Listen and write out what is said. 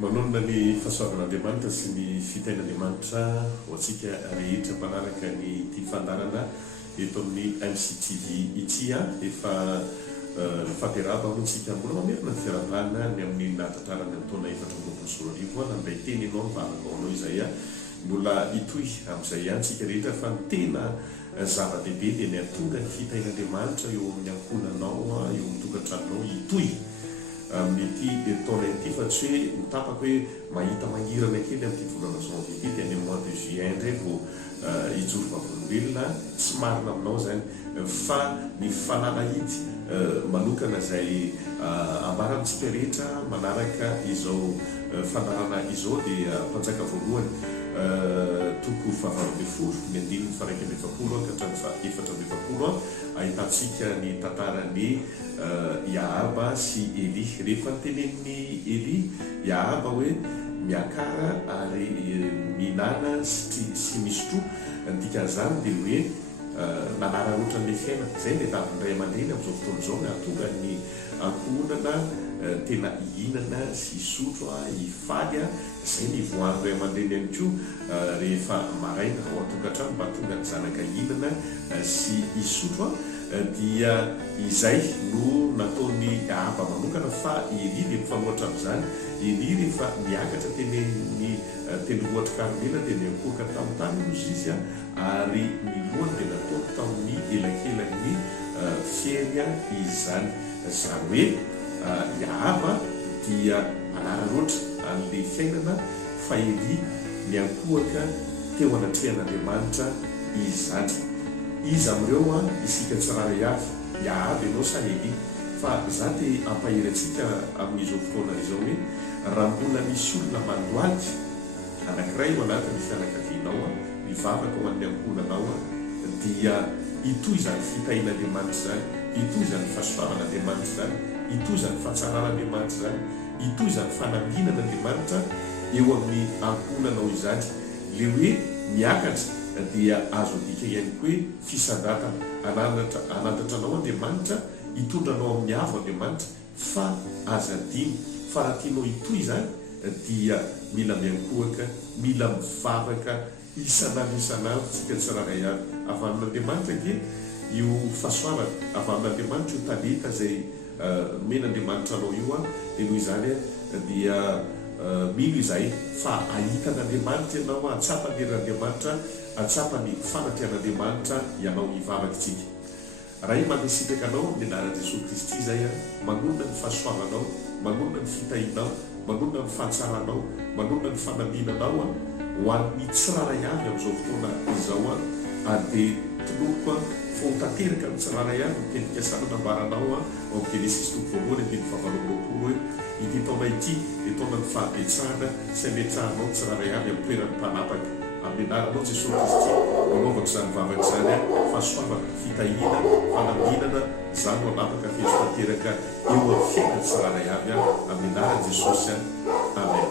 Manonona ny fahasoavan'Andriamanitra sy ny fitain'Andriamanitra ho antsika rehetra manaraka ny tia fandarana eto amin'ny MCTV ity efa fampiarahaba ho antsika mbola mamerina ny fiarahabanina ny amin'ny nahatatrarana ny taona 2024 nandray teny ianao mivavakaonao izay mbola itoy amin'izay antsika rehetra fa ny tena zava-dehibe dia ny atonga ny fitain'Andriamanitra eo amin'ny ankonanao eo amin'ny tokantranonao itoy amin'ity taona ity fa tsy hoe mitapaka hoe mahita mangirana kely amin'ity volana janvier ity dia ny mois de juin indray vao hijoro vavolombelona tsy marina aminao zany fa ny fanalahidy manokana izay ambara amintsika rehetra manaraka izao fanarana izao dia mpanjaka voalohany toko fahavalo folo ny andininy faraika amby efapolo ka hatramin'ny efatra amby efapolo ahitantsika ny tantarany Yahaba sy Eli. Rehefa nytenenin'ny Eli Yahaba hoe miakara ary minana sy misotro dikan'izany dia hoe nanara ohatran'ilay fiaina zay le davindray aman-dreny amin'izao fotoana izao atonga ny ankohonana tena ihinana sy isotro ifaly zay ny voandray aman-dreny ihany koa rehefa maraina ao an-tokantrano mba tonga ny zanaka ihinana sy isotro dia izay no nataony Yahaba manokana fa Eli dia mifanohatra amin'izany. Eli rehefa miakatra tenen'ny tendrombohitra Karmela dia niakohaka tamin'ny tany izy izy ary ny lohany dia nataony tamin'ny elakelan'ny fiaina izany. Izany hoe Yahaba dia manara-roatra an'ilay fiainana fa Eli niankohaka teo anatrehan'Andriamanitra izany. Iza amin'ireo isika tsirara avy Yahaba ianao sa Eli fa za dia ampahery antsika amin'izao fotoana izao hoe raha mbola misy olona mandoaly anankiray ao anatin'ny fianakavianao mivavaka ho an'ny ankohonanao dia itoy izany fitain'Andriamanitra zany, itoy izany fahasoavan'Andriamanitra zany, itoy izany fahatsaran'Andriamanitra zany, itoy izany fanambinan'Andriamanitra eo amin'ny ankohonanao izany. Le hoe miakatra dia azo adika ihany koa hoe fisandatana anandatranao Andriamanitra, hitondranao amin'ny avo Andriamanitra fa aza diny fa raha tianao itoy izany dia mila miankohaka, mila mivavaka isanandro tsika tsiraray avy avy amin'Andriamanitra ke io fahasoavana, avy amin'Andriamanitra io talenta izay men'Andriamanitra anao io dia noho izany dia milo izay fa ahitan'Andriamanitra ianao, atsapany herin'Andriamanitra, atsapany fanatrehan'Andriamanitra ianao hivavakitsika. Raha io mandesitraka anao ny anaran'i Jesosy Kristy izay manonona ny fahasoavanao, manonona ny fitahinao, manonona ny fahatsaranao, manonona ny fanambinanao ho an'ny tsiraray avy amin'izao fotoana izao dia toloko fo tanteraka ny tsiraray avy mitenika sanana ambaranao ao Genesis toko voalohany andiny fahavalo hoe ity taona ity dia taona ny fahabetsahana sy ametrahanao ny tsiraray avy amin'ny toeran'ny mpanapaka. Amin'ny anaranao Jesosy Kristy anaovako izany vavaka izany fahasoavana, fitahina, fanambinana izany no anapaka fezo tanteraka eo amin'ny fiainana tsiraray avy amin'ny anaran'i Jesosy. Amen.